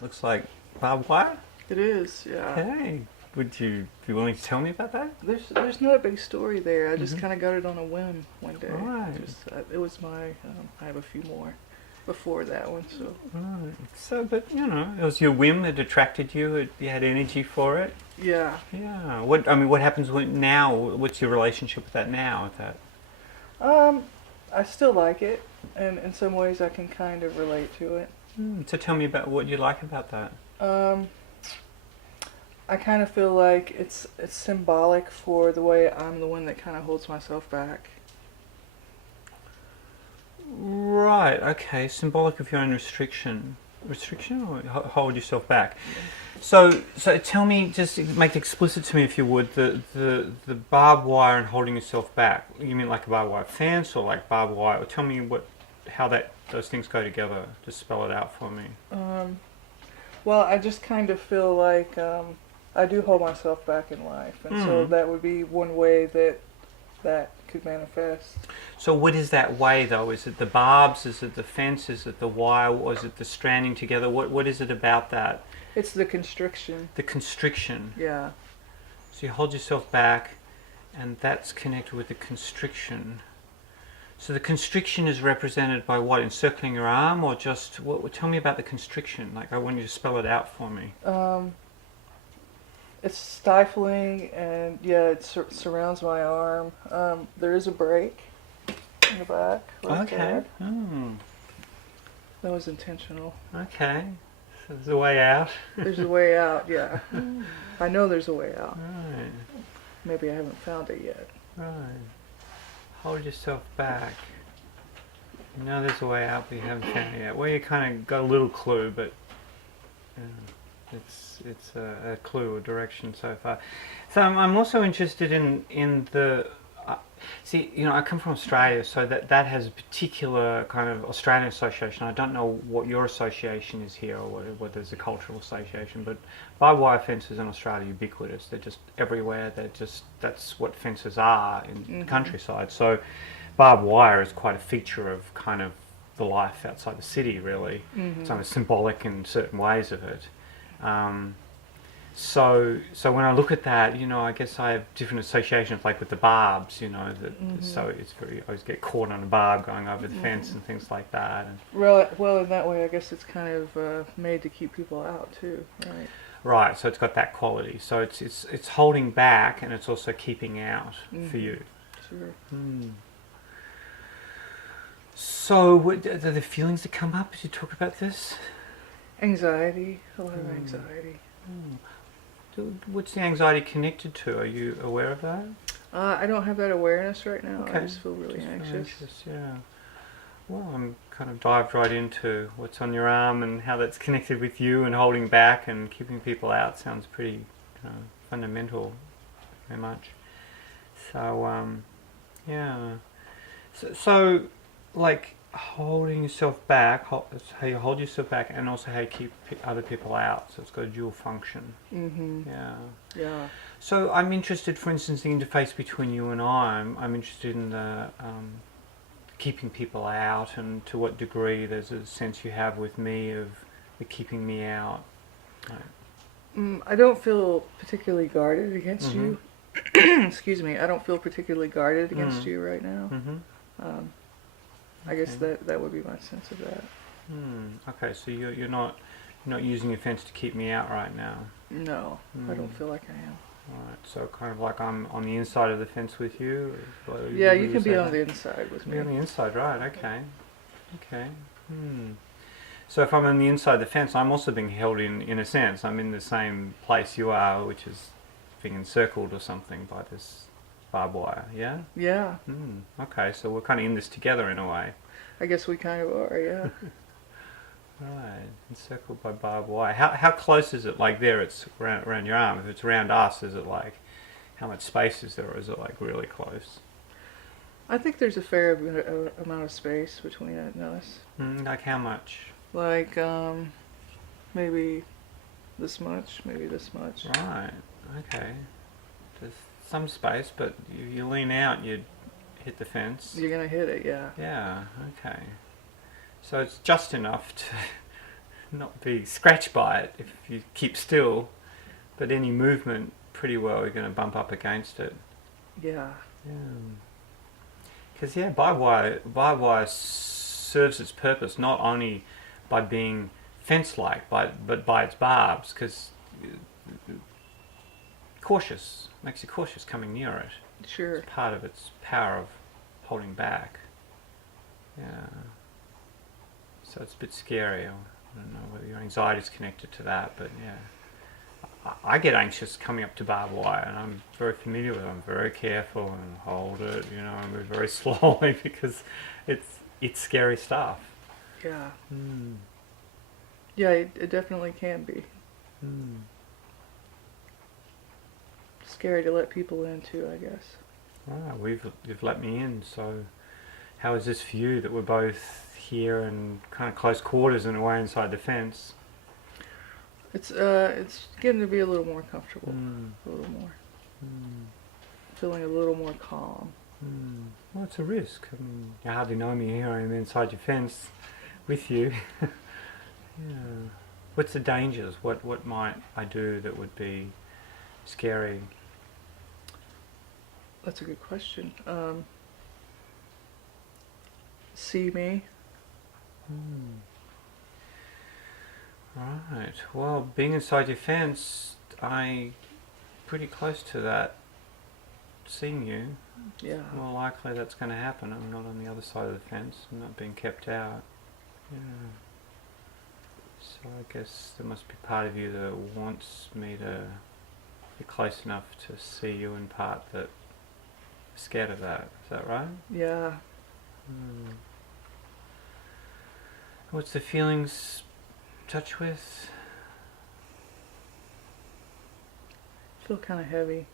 that? Looks like barbed wire? It is, yeah. Okay. Would you be willing to tell me about that? There's not a big story there. I just Mhm. kind of got it on a whim one day. Right. It was my. I have a few more before that one, so. Right. So, but it was your whim that attracted you. You had energy for it. Yeah. Yeah. What happens now? What's your relationship with that now? With that? I still like it, and in some ways I can kind of relate to it. So tell me about what you like about that. I kind of feel like it's symbolic for the way I'm the one that kind of holds myself back. Right. Okay. Symbolic of your own restriction. Restriction, or hold yourself back. So tell me, just make it explicit to me, if you would, the barbed wire and holding yourself back. You mean like a barbed wire fence, or like barbed wire? Or tell me how those things go together. Just spell it out for me. Well, I just kind of feel like I do hold myself back in life, and so that would be one way that could manifest. So what is that way, though? Is it the barbs? Is it the fence? Is it the wire? Or is it the stranding together? What is it about that? It's the constriction. The constriction. Yeah. So you hold yourself back, and that's connected with the constriction. So the constriction is represented by what? Encircling your arm, or just what? Tell me about the constriction. Like, I want you to spell it out for me. It's stifling, and yeah, it surrounds my arm. There is a break in the back. Like Okay. That was intentional. Okay. So there's a way out. There's a way out, yeah. I know there's a way out. Right. Maybe I haven't found it yet. Right. Hold yourself back. You know there's a way out, but you haven't found it yet. Well, you kind of got a little clue, but it's a clue or direction so far. So I'm also interested in the. See, I come from Australia, so that has a particular kind of Australian association. I don't know what your association is here, or whether there's a cultural association, but barbed wire fences in Australia are ubiquitous. They're just everywhere. That's what fences are in the countryside. So barbed wire is quite a feature of kind of the life outside the city, really. It's kind of symbolic in certain ways of it. So when I look at that, I guess I have different associations, like with the barbs, so it's I always get caught on a barb going over the fence and things like that. And Well, in that way, I guess it's kind of made to keep people out too, right? right, so it's got that quality. So it's holding back, and it's also keeping out for you. Sure. So are the feelings that come up as you talk about this? Anxiety, a lot of anxiety. What's the anxiety connected to? Are you aware of that? I don't have that awareness right now. Okay. I just feel really anxious. Yeah. Well, I'm kind of dived right into what's on your arm and how that's connected with you, and holding back and keeping people out sounds pretty fundamental, very much. So, yeah. So, like, holding yourself back, how you hold yourself back, and also how you keep other people out. So it's got a dual function. Yeah. Yeah. So I'm interested, for instance, the interface between you and I'm interested in the keeping people out, and to what degree there's a sense you have with me of the keeping me out. Right. I don't feel particularly guarded against you. Excuse me. I don't feel particularly guarded against you right now. I guess that would be my sense of that. Okay, so you're not using your fence to keep me out right now. No, I don't feel like I am. Right, so kind of like I'm on the inside of the fence with you. Yeah, you can be on the inside with me. Be on the inside, right? Okay. So if I'm on the inside of the fence, I'm also being held in a sense. I'm in the same place you are, which is being encircled or something by this barbed wire, yeah? Yeah. Okay, so we're kind of in this together in a way. I guess we kind of are, yeah. Right, encircled by barbed wire. How close is it? Like there, it's around your arm. If it's around us, is it like, how much space is there, or is it like really close? I think there's a fair amount of space between it and us. Like how much? Like, maybe this much, maybe this much. Right, okay. There's some space, but you lean out, you'd hit the fence. You're gonna hit it, yeah. Yeah, okay. So it's just enough not be scratched by it if you keep still, but any movement, pretty well, you're going to bump up against it. Yeah. Yeah. Because barbed wire serves its purpose not only by being fence-like, but by its barbs, because cautious, makes you cautious coming near it. Sure. It's part of its power of holding back. Yeah. So it's a bit scary. I don't know whether your anxiety is connected to that, but yeah. I get anxious coming up to barbed wire, and I'm very familiar with it. I'm very careful and hold it, and move very slowly because it's scary stuff. Yeah. Mm. Yeah, it definitely can be. Mm. Scary to let people in too, I guess. You've let me in, so how is this for you that we're both here and kind of close quarters in a way inside the fence? It's getting to be a little more comfortable. A little more. Feeling a little more calm. Well, it's a risk. I mean, you hardly know me. Here I am inside your fence with you. Yeah. What's the dangers? What might I do that would be scary? That's a good question. See me. Right. Well, being inside your fence, I'm pretty close to that. Seeing you, Yeah. more likely that's going to happen. I'm not on the other side of the fence. I'm not being kept out. Yeah. So I guess there must be part of you that wants me to be close enough to see you, in part that scared of that. Is that right? Yeah. What's the feelings touch with? Feel kind of heavy.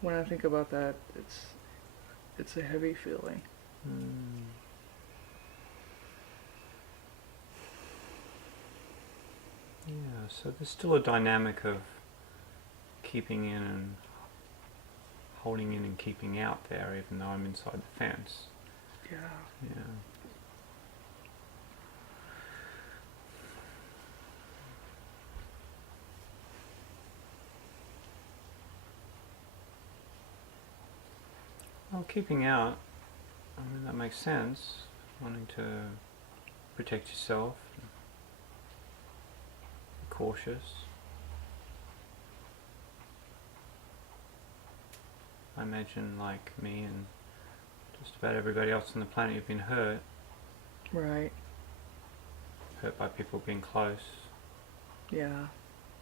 When I think about that, it's a heavy feeling. Yeah, so there's still a dynamic of keeping in and holding in and keeping out there, even though I'm inside the fence. Yeah. Yeah. Well, keeping out, I mean, that makes sense. Wanting to protect yourself, be cautious. I imagine, like me and just about everybody else on the planet, you've been hurt. Right. Hurt by people being close. Yeah.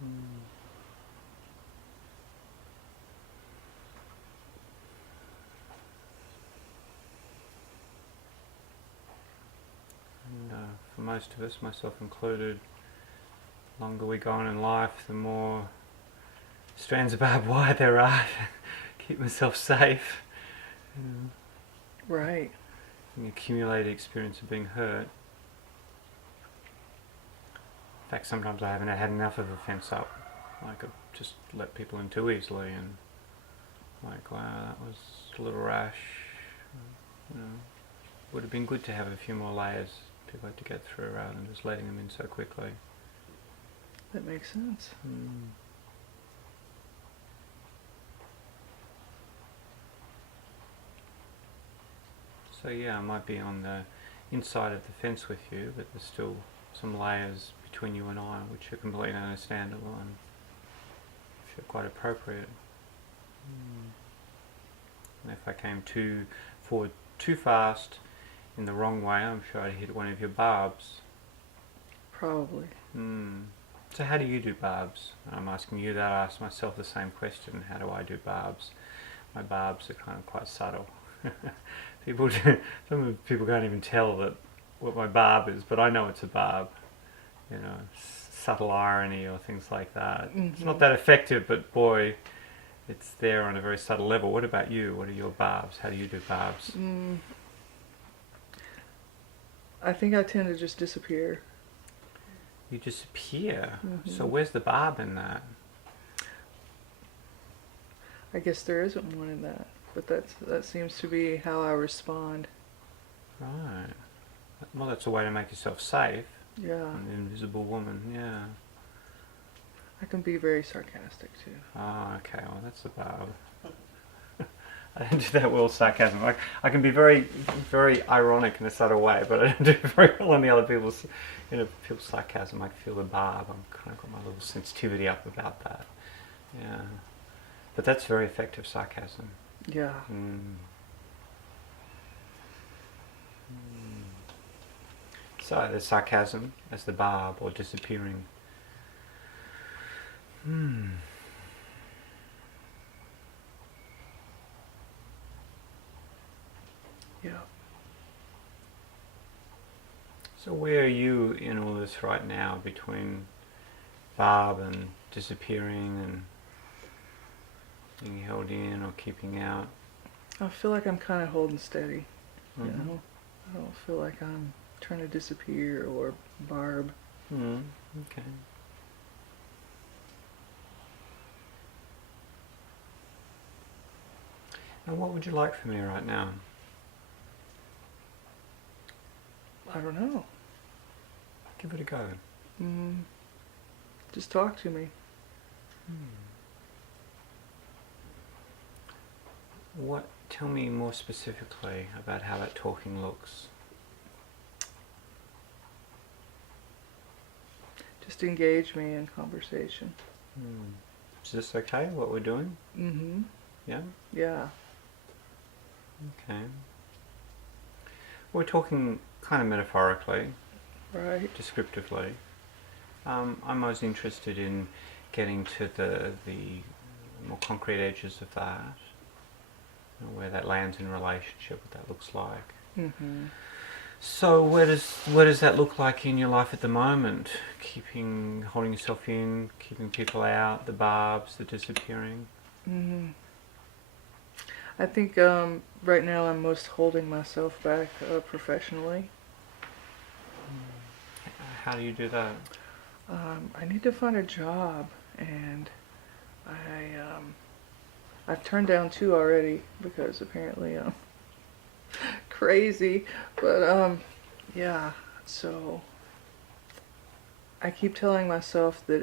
And for most of us, myself included, the longer we go on in life, the more strands of barbed wire there are to keep myself safe. Right. An accumulated experience of being hurt. In fact, sometimes I haven't had enough of a fence up. Like, I've just let people in too easily, and like, wow, that was a little rash. Would have been good to have a few more layers people had to get through rather than just letting them in so quickly. That makes sense. So yeah, I might be on the inside of the fence with you, but there's still some layers between you and I which are completely understandable and feel quite appropriate. And if I came forward too fast in the wrong way, I'm sure I'd hit one of your barbs. Probably. So how do you do barbs? I'm asking you that. I ask myself the same question. How do I do barbs? My barbs are kind of quite subtle. Some people can't even tell what my barb is, but I know it's a barb. Subtle irony or things like that. It's not that effective, but boy, it's there on a very subtle level. What about you? What are your barbs? How do you do barbs? I think I tend to just disappear. You disappear. So where's the barb in that? I guess there isn't one in that, but that seems to be how I respond. Right. Well, that's a way to make yourself safe. Yeah. An invisible woman, yeah. I can be very sarcastic too. Oh, okay. Well, that's the barb. I don't do that well with sarcasm. I can be very, very ironic in a subtle way, but I don't do very well on the other people's, people's sarcasm. I can feel the barb. I've kind of got my little sensitivity up about that. Yeah. But that's very effective sarcasm. Yeah. So there's sarcasm as the barb or disappearing. Yeah. So where are you in all this right now between barb and disappearing and being held in or keeping out? I feel like I'm kind of holding steady. You know, I don't feel like I'm trying to disappear or barb. Okay. And what would you like from me right now? I don't know. Give it a go. Just talk to me. Tell me more specifically about how that talking looks. Just engage me in conversation. Is this okay, what we're doing? Yeah? Yeah. Okay. We're talking kind of metaphorically, Right. descriptively. I'm most interested in getting to the more concrete edges of that, where that lands in relationship, what that looks like. So where does that look like in your life at the moment? Holding yourself in, keeping people out, the barbs, the disappearing? I think right now I'm most holding myself back professionally. How do you do that? I need to find a job, and I've turned down 2 already because apparently I'm crazy. But yeah, so I keep telling myself that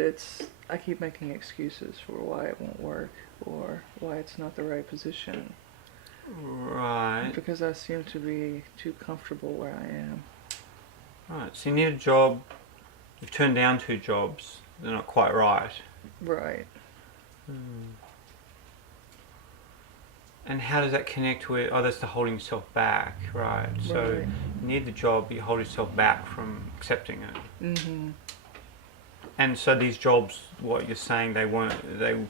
I keep making excuses for why it won't work or why it's not the right position. Right. Because I seem to be too comfortable where I am. Right. So you need a job. You've turned down 2 jobs. They're not quite right. Right. And how does that connect with? Oh, that's the holding yourself back, right? So Right. you need the job, but you hold yourself back from accepting it. And so these jobs, what you're saying, they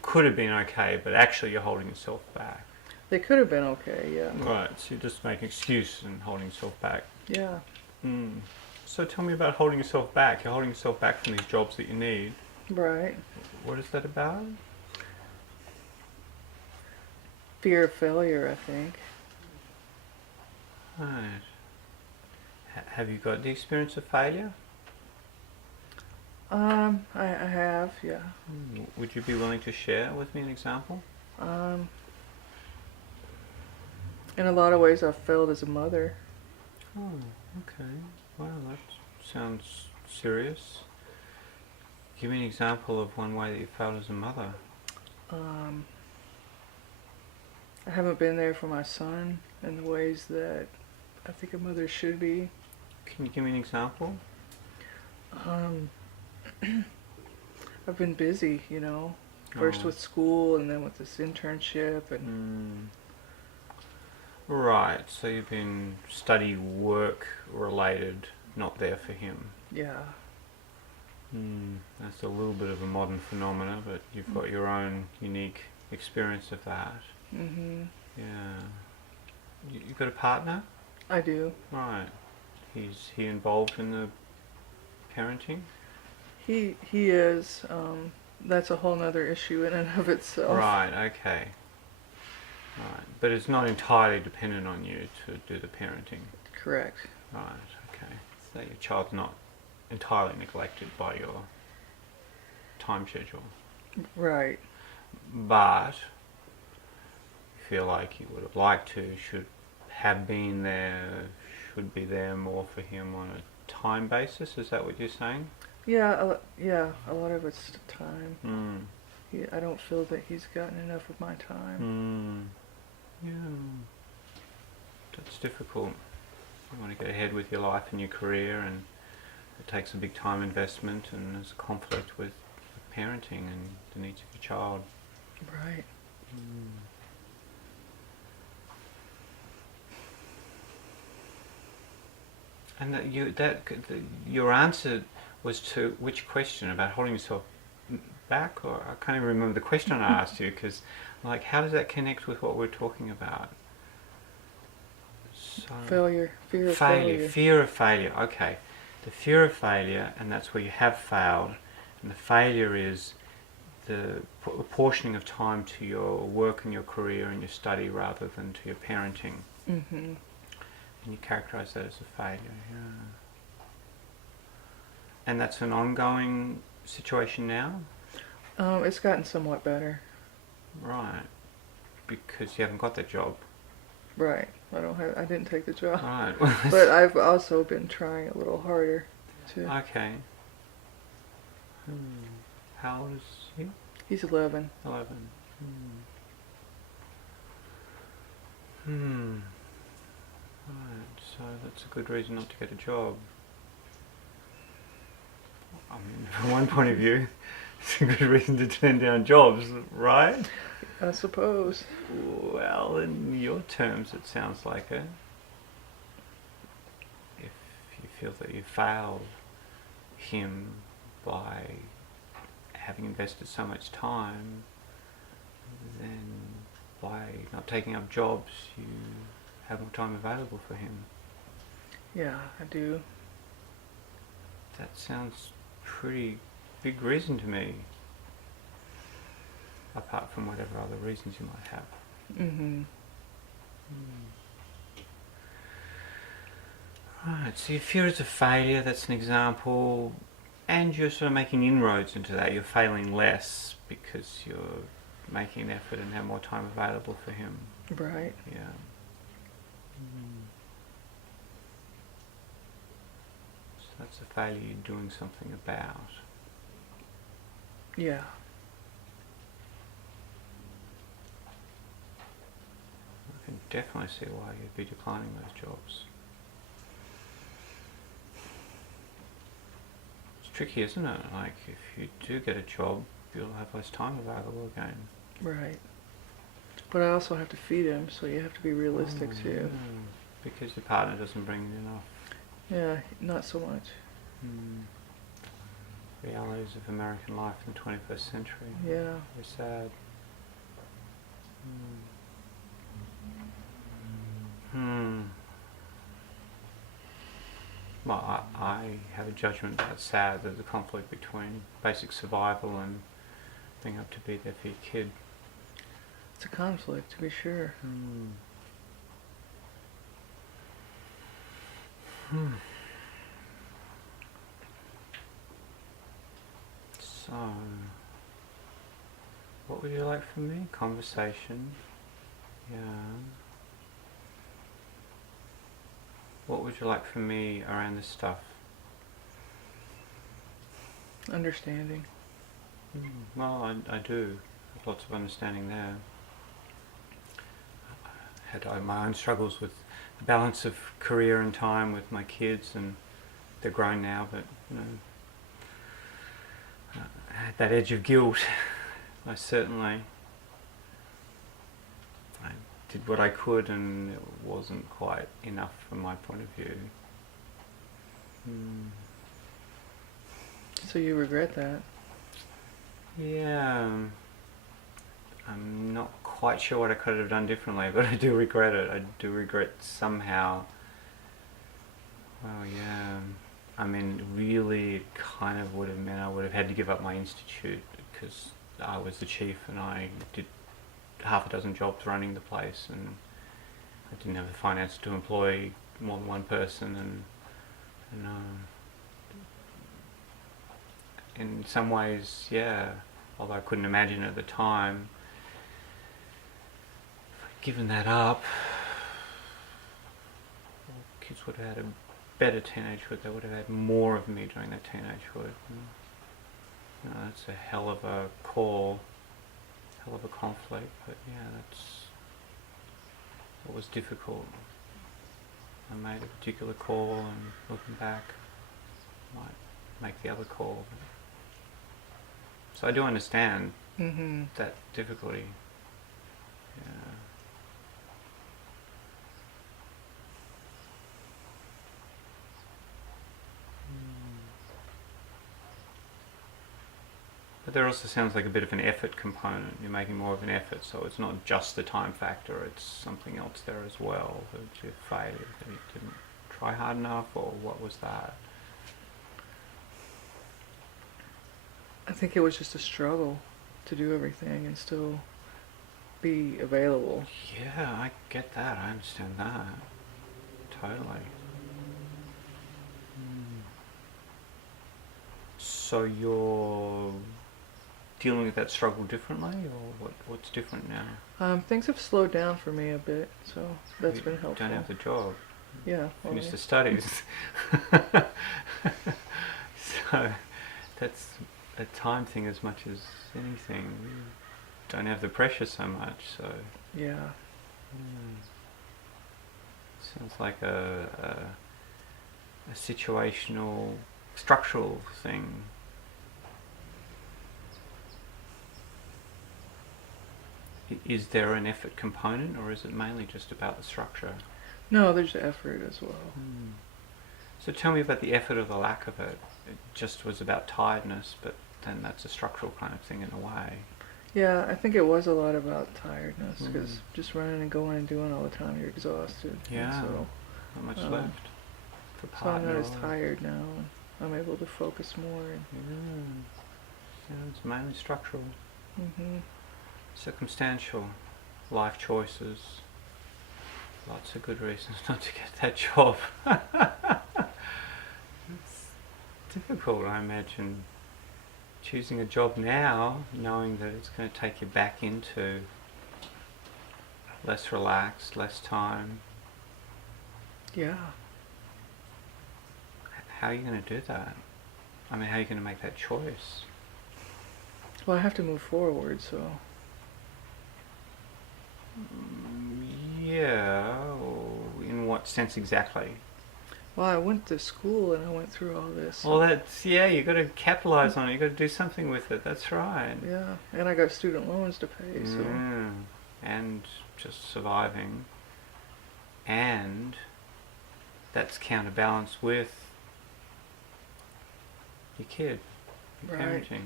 could have been okay, but actually you're holding yourself back. They could have been okay, yeah. Right. So you just make an excuse and holding yourself back. Yeah. So tell me about holding yourself back. You're holding yourself back from these jobs that you need. Right. What is that about? Fear of failure, I think. Right. Have you got the experience of failure? I have, yeah. Would you be willing to share with me an example? In a lot of ways I've failed as a mother. Oh, okay. Wow, that sounds serious. Give me an example of one way that you failed as a mother. I haven't been there for my son in the ways that I think a mother should be. Can you give me an example? I've been busy, first with school and then with this internship and Right, so you've been study work related, not there for him. yeah. That's a little bit of a modern phenomena, but you've got your own unique experience of that. Yeah. You've got a partner? I do. Right. Is he involved in the parenting? He is. That's a whole nother issue in and of itself. Right, okay. Right. But it's not entirely dependent on you to do the parenting. Correct. Right, okay. So your child's not entirely neglected by your time schedule. Right. But you feel like you would have liked to, should have been there, would be there more for him on a time basis. Is that what you're saying? Yeah, a lot of it's time. I don't feel that he's gotten enough of my time. Yeah, that's difficult. You want to get ahead with your life and your career, and it takes a big time investment, and there's a conflict with parenting and the needs of your child. Right. And your answer was to which question about holding yourself back, or I can't even remember the question I asked you, because like, how does that connect with what we're talking about? So, Fear of failure. Fear of failure. Okay, the fear of failure, and that's where you have failed, and the failure is the apportioning of time to your work and your career and your study rather than to your parenting. Mm-hmm. And you characterize that as a failure. Yeah. And that's an ongoing situation now? It's gotten somewhat better. Right. Because you haven't got that job. Right. I didn't take the job. Right. But I've also been trying a little harder to. Okay. How old is he? He's 11. 11. Right, so that's a good reason not to get a job. I mean, from one point of view, it's a good reason to turn down jobs, right? I suppose. Well, in your terms, it sounds like it. If you feel that you failed him by having invested so much time, then by not taking up jobs, you have more time available for him. Yeah, I do. That sounds pretty big reason to me, apart from whatever other reasons you might have. Mm-hmm. Right, so your fear is a failure, that's an example, and you're sort of making inroads into that. You're failing less because you're making an effort and have more time available for him. Right. Yeah. So that's a failure you're doing something about. Yeah. I can definitely see why you'd be declining those jobs. It's tricky, isn't it? Like, if you do get a job, you'll have less time available again. Right. But I also have to feed him, so you have to be realistic too. Yeah. Because your partner doesn't bring in enough. Yeah, not so much. Realities of American life in the 21st century. Yeah. Very sad. Well, I have a judgment that's sad. There's a conflict between basic survival and being able to be there for your kid. It's a conflict, to be sure. So, what would you like from me? Conversation. Yeah. What would you like from me around this stuff? Understanding. Well, I do. Have lots of understanding there. I had my own struggles with the balance of career and time with my kids, and they're grown now, but you know, I had that edge of guilt. I did what I could, and it wasn't quite enough from my point of view. So you regret that? Yeah, I'm not quite sure what I could have done differently, but I do regret it. I do regret somehow. Well, yeah. I mean, really, it kind of would have meant I would have had to give up my institute because I was the chief and I did half a dozen jobs running the place, and I didn't have the finance to employ more than one person, and in some ways, yeah, although I couldn't imagine at the time, given that up, kids would have had a better teenagehood. They would have had more of me during their teenagehood. And, you know, that's a hell of a call, hell of a conflict. But yeah, it was difficult. I made a particular call, and looking back, might make the other call. So I do understand that difficulty. Yeah. But there also sounds like a bit of an effort component. You're making more of an effort, so it's not just the time factor, it's something else there as well. That you failed, that you didn't try hard enough, or what was that? I think it was just a struggle to do everything and still be available. Yeah, I get that. I understand that. Totally. So you're dealing with that struggle differently, or what's different now? Things have slowed down for me a bit, so that's You been helpful. don't have the job. Yeah. Well, Finish yeah. the studies. So that's a time thing as much as anything. You don't have the pressure so much, so Yeah. sounds like a situational, structural thing. Is there an effort component, or is it mainly just about the structure? No, there's effort as well. So tell me about the effort or the lack of it. It just was about tiredness, but then that's a structural kind of thing in a way. Yeah, I think it was a lot about tiredness, because just running and going and doing all the time, you're exhausted. Yeah, So, not much left for so I'm not partner as or- tired now. And I'm able to focus more. Sounds mainly structural. And, Circumstantial, life choices, lots of good reasons not to get that job. It's difficult, I imagine, choosing a job now, knowing that it's going to take you back into less relaxed, less time. yeah. How are you going to do that? I mean, how are you going to make that choice? Well, I have to move forward, so. Yeah, in what sense exactly? Well, I went to school and I went through all this. Well, that's, yeah, you got to capitalize on it, you got to do something with it, that's right. Yeah, and I got student loans to pay, so. And just surviving, and that's counterbalanced with your kid, your Right. parenting.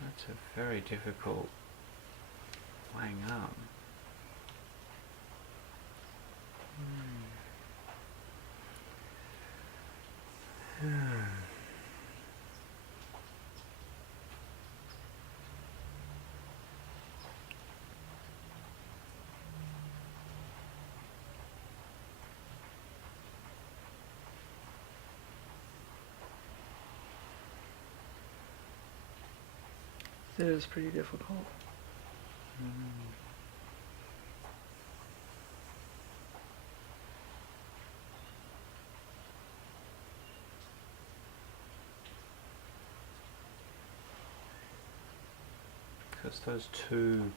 That's a very difficult weighing up. It is pretty difficult. Because those two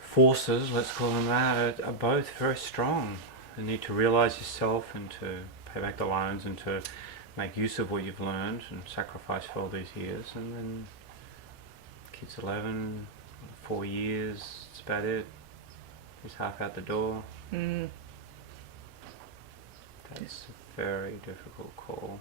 forces, let's call them that, are both very strong. The need to realize yourself and to pay back the loans and to make use of what you've learned and sacrifice for all these years. And then kid's 11, 4 years, that's about it. He's half out the door. That's a very difficult call.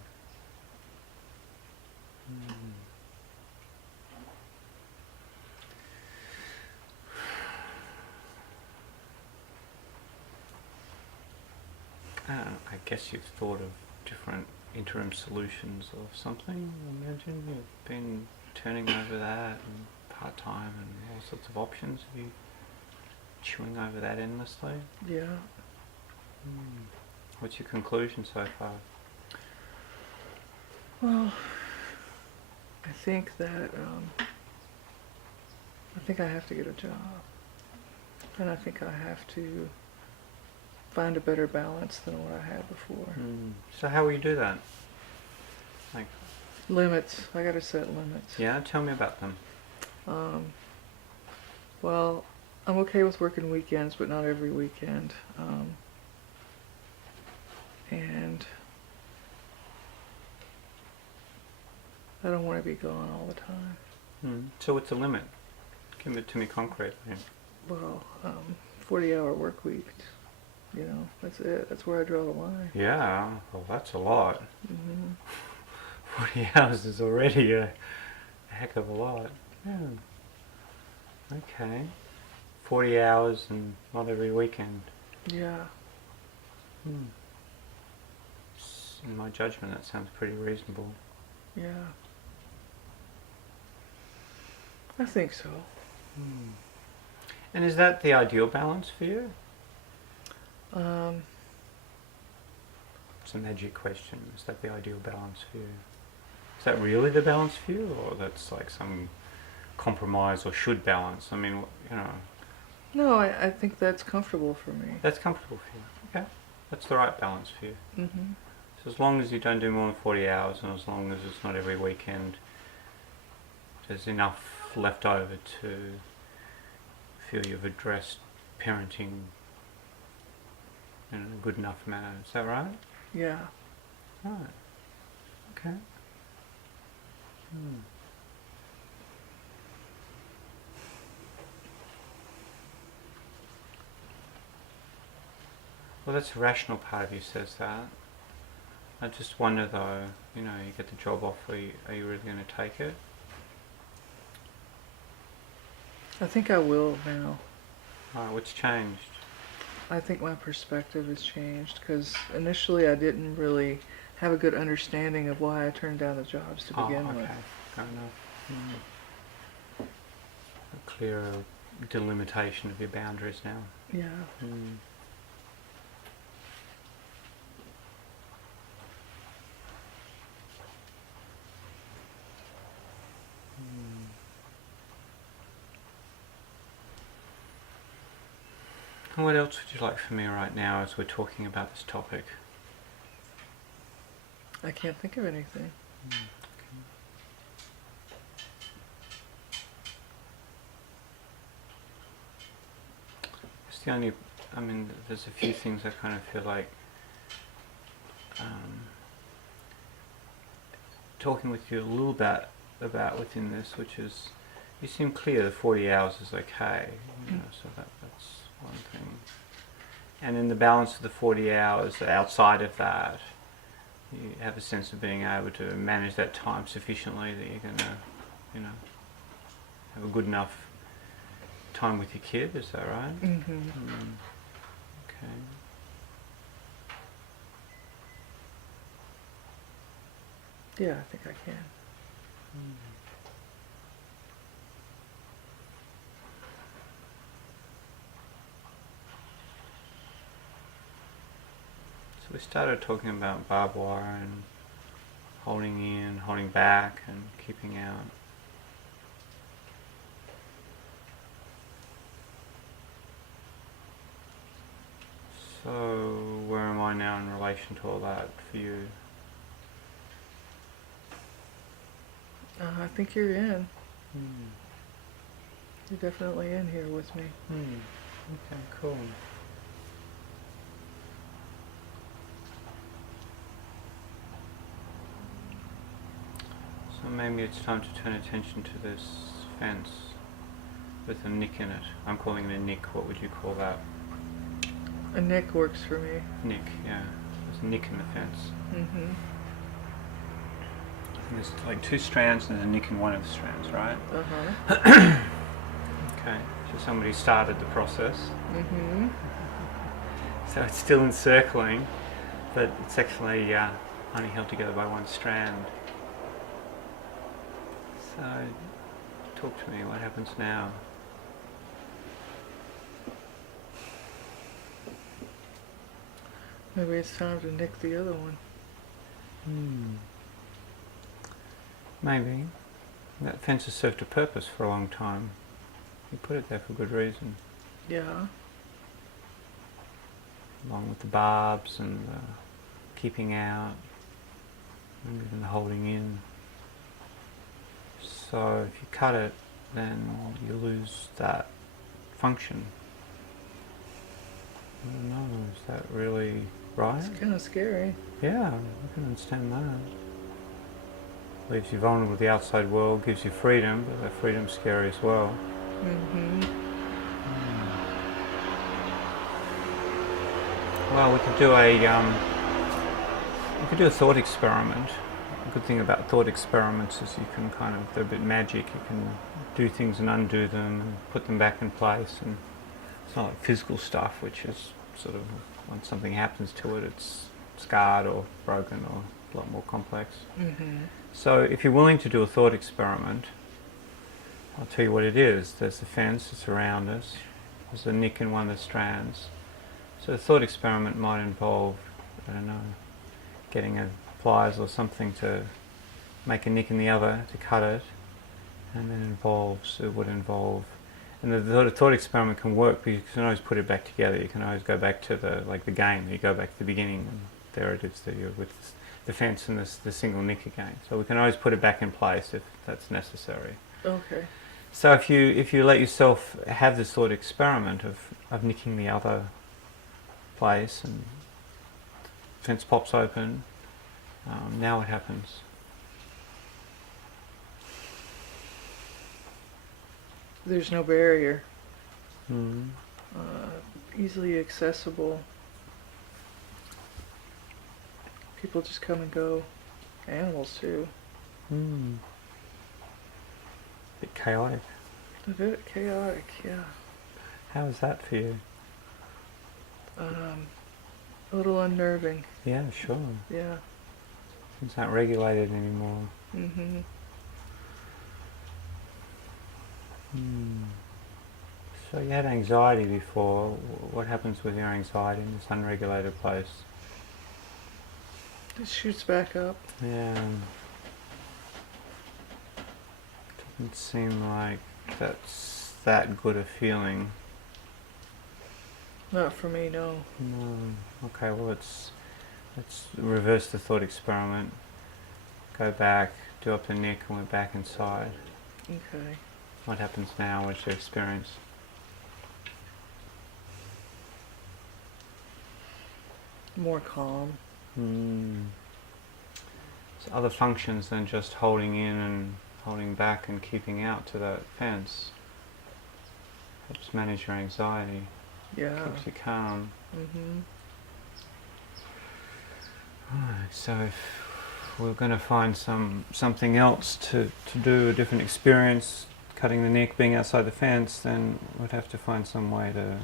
I guess you've thought of different interim solutions or something, I imagine. You've been turning over that and part-time and all sorts of options. Are you chewing over that endlessly? Yeah. What's your conclusion so far? Well, I think that I think I have to get a job, and I think I have to find a better balance than what I had before. So how will you do that? Like, Limits. I gotta set limits. yeah, tell me about them. Well, I'm okay with working weekends, but not every weekend. And I don't want to be gone all the time. So what's the limit? Give it to me concretely. Well, 40-hour work week. You know, that's it. That's where I draw the line. Yeah, well, that's a lot. 40 hours is already a heck of a lot. Yeah. Okay. 40 hours and not every weekend. Yeah. In my judgment, that sounds pretty reasonable. Yeah. I think so. And is that the ideal balance for you? It's a magic question. Is that the ideal balance for you? Is that really the balance for you, or that's like some compromise or should balance? I mean, you know. No, I think that's comfortable for me. That's comfortable for you. Okay. That's the right balance for you. Mm-hmm. So as long as you don't do more than 40 hours, and as long as it's not every weekend, there's enough left over to feel you've addressed parenting in a good enough manner. Is that right? Yeah. Right. Okay. Well, that's the rational part of you says that. I just wonder though, you know, you get the job offer, are you really going to take it? I think I will now. Right, what's changed? I think my perspective has changed because initially I didn't really have a good understanding of why I turned down the jobs to begin with. Fair enough. A clearer delimitation of your boundaries now. Yeah. And what else would you like from me right now as we're talking about this topic? I can't think of anything. It's the only, I mean, there's a few things I kind of feel like talking with you a little bit about within this, which is, you seem clear that 40 hours is okay, you know, so that's one thing. And in the balance of the 40 hours, outside of that, you have a sense of being able to manage that time sufficiently that you're going to, you know, have a good enough time with your kid, is that right? Mm-hmm. Okay. Yeah, I think I can. So we started talking about barbed wire and holding in, holding back and keeping out. So where am I now in relation to all that for you? I think you're in. You're definitely in here with me. Okay, cool. So maybe it's time to turn attention to this fence with a nick in it. I'm calling it a nick. What would you call that? A nick works for me. Nick, yeah. There's a nick in the fence. Mm-hmm. And there's like two strands and there's a nick in one of the strands, right? Uh-huh. Okay, so somebody started the process. Mm-hmm. So it's still encircling, but it's actually only held together by one strand. So, talk to me, what happens now? Maybe it's time to nick the other one. Maybe. That fence has served a purpose for a long time. You put it there for good reason. Yeah. along with the barbs and the keeping out and even the holding in. So if you cut it, then you lose that function. I don't know, is that really right? It's kind of scary. Yeah, I can understand that. Leaves you vulnerable to the outside world, gives you freedom, but that freedom's scary as well. Mm-hmm. Well, we could do a thought experiment. A good thing about thought experiments is you can they're a bit magic. You can do things and undo them and put them back in place. And it's not like physical stuff, which is sort of, when something happens to it, it's scarred or broken or a lot more complex. Mm-hmm. So if you're willing to do a thought experiment, I'll tell you what it is. There's the fence that's around us. There's a nick in one of the strands. So the thought experiment might involve, I don't know, getting a pliers or something to make a nick in the other, to cut it, and then it would involve, and the thought experiment can work because you can always put it back together. You can always go back to the game. You go back to the beginning, and there it is, with the fence and the single nick again. So we can always put it back in place if that's necessary. Okay. So if you let yourself have this thought experiment of nicking the other place, and the fence pops open, now what happens? There's no barrier. Mm-hmm. Easily accessible. People just come and go. Animals too. Bit chaotic. A bit chaotic, yeah. How is that for you? A little unnerving. Yeah, sure. Yeah. Things aren't regulated anymore. Mm-hmm. So you had anxiety before. What happens with your anxiety in this unregulated place? It shoots back up. Yeah. Doesn't seem like that's that good a feeling. Not for me, no. No. Okay, well let's reverse the thought experiment. Go back, do up the nick, and we're back inside. Okay. What happens now? What's your experience? More calm. So other functions than just holding in and holding back and keeping out to that fence. Helps manage your anxiety. Yeah. Keeps you calm. Mm-hmm. Alright, so if we're going to find something else to do, a different experience, cutting the neck, being outside the fence, then we'd have to find some way to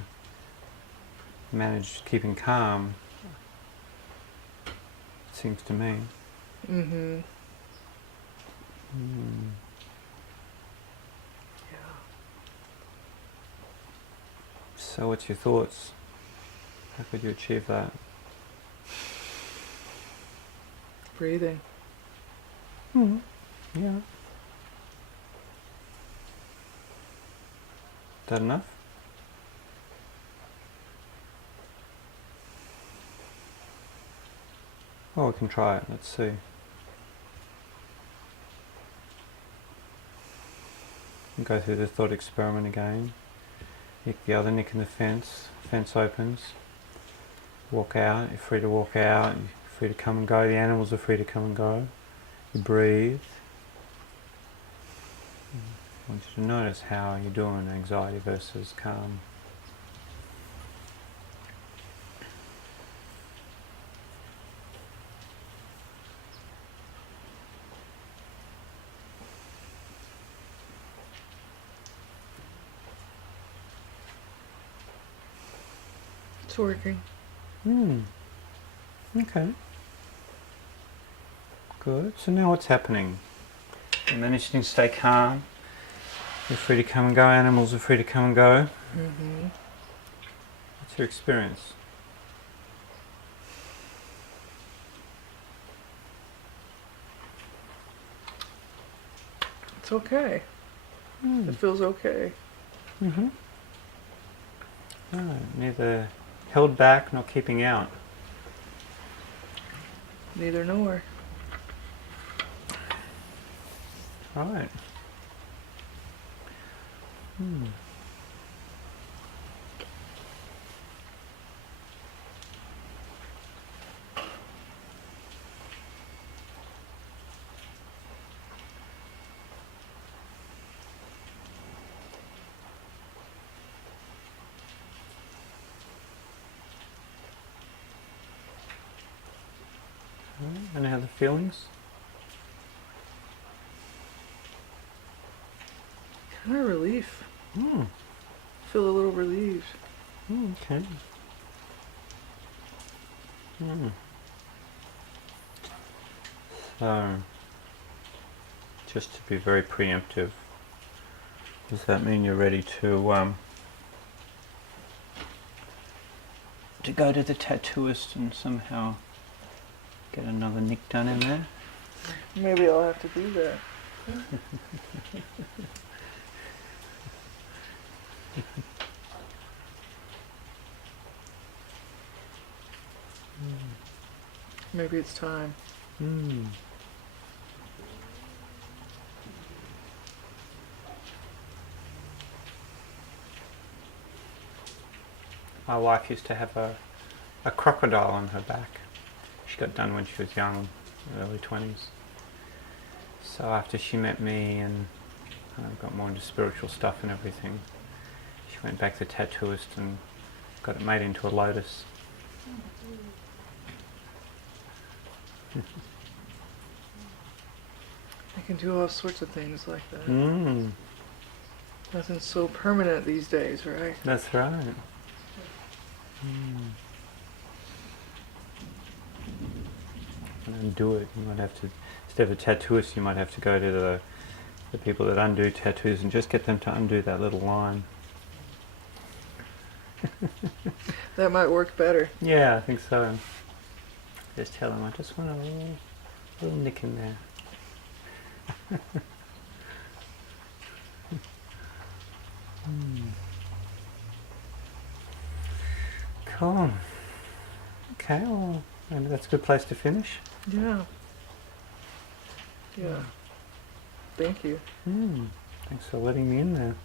manage keeping calm, it seems to me. Mm-hmm. Yeah. So what's your thoughts? How could you achieve that? Breathing. Yeah. That enough? Well, we can try it. Let's see. Go through the thought experiment again. Nick the other nick in the fence. Fence opens. Walk out. You're free to walk out. You're free to come and go. The animals are free to come and go. You breathe. I want you to notice how you're doing, anxiety versus calm. It's working. Okay. Good. So now what's happening? You're managing to stay calm. You're free to come and go. Animals are free to come and go. Mm-hmm. What's your experience? It's okay. It feels okay. Right. Near the held back, not keeping out. Neither nor. Right. Any other feelings? Kind of relief. Hmm. Feel a little relieved. Okay. So, just to be very preemptive, does that mean you're ready to go to the tattooist and somehow get another nick done in there? Maybe I'll have to do that. Maybe it's time. My wife used to have a crocodile on her back. She got done when she was young, early 20s. So after she met me and got more into spiritual stuff and everything, she went back to the tattooist and got it made into a lotus. I can do all sorts of things like that. Nothing's so permanent these days, right? That's right. And undo it. You might have to, instead of a tattooist, you might have to go to the people that undo tattoos and just get them to undo that little line. That might work better. Yeah, I think so. Just tell them, I just want a little nick in there. Cool. Okay, well, maybe that's a good place to finish. Yeah. Yeah. Thank you. Thanks for letting me in there.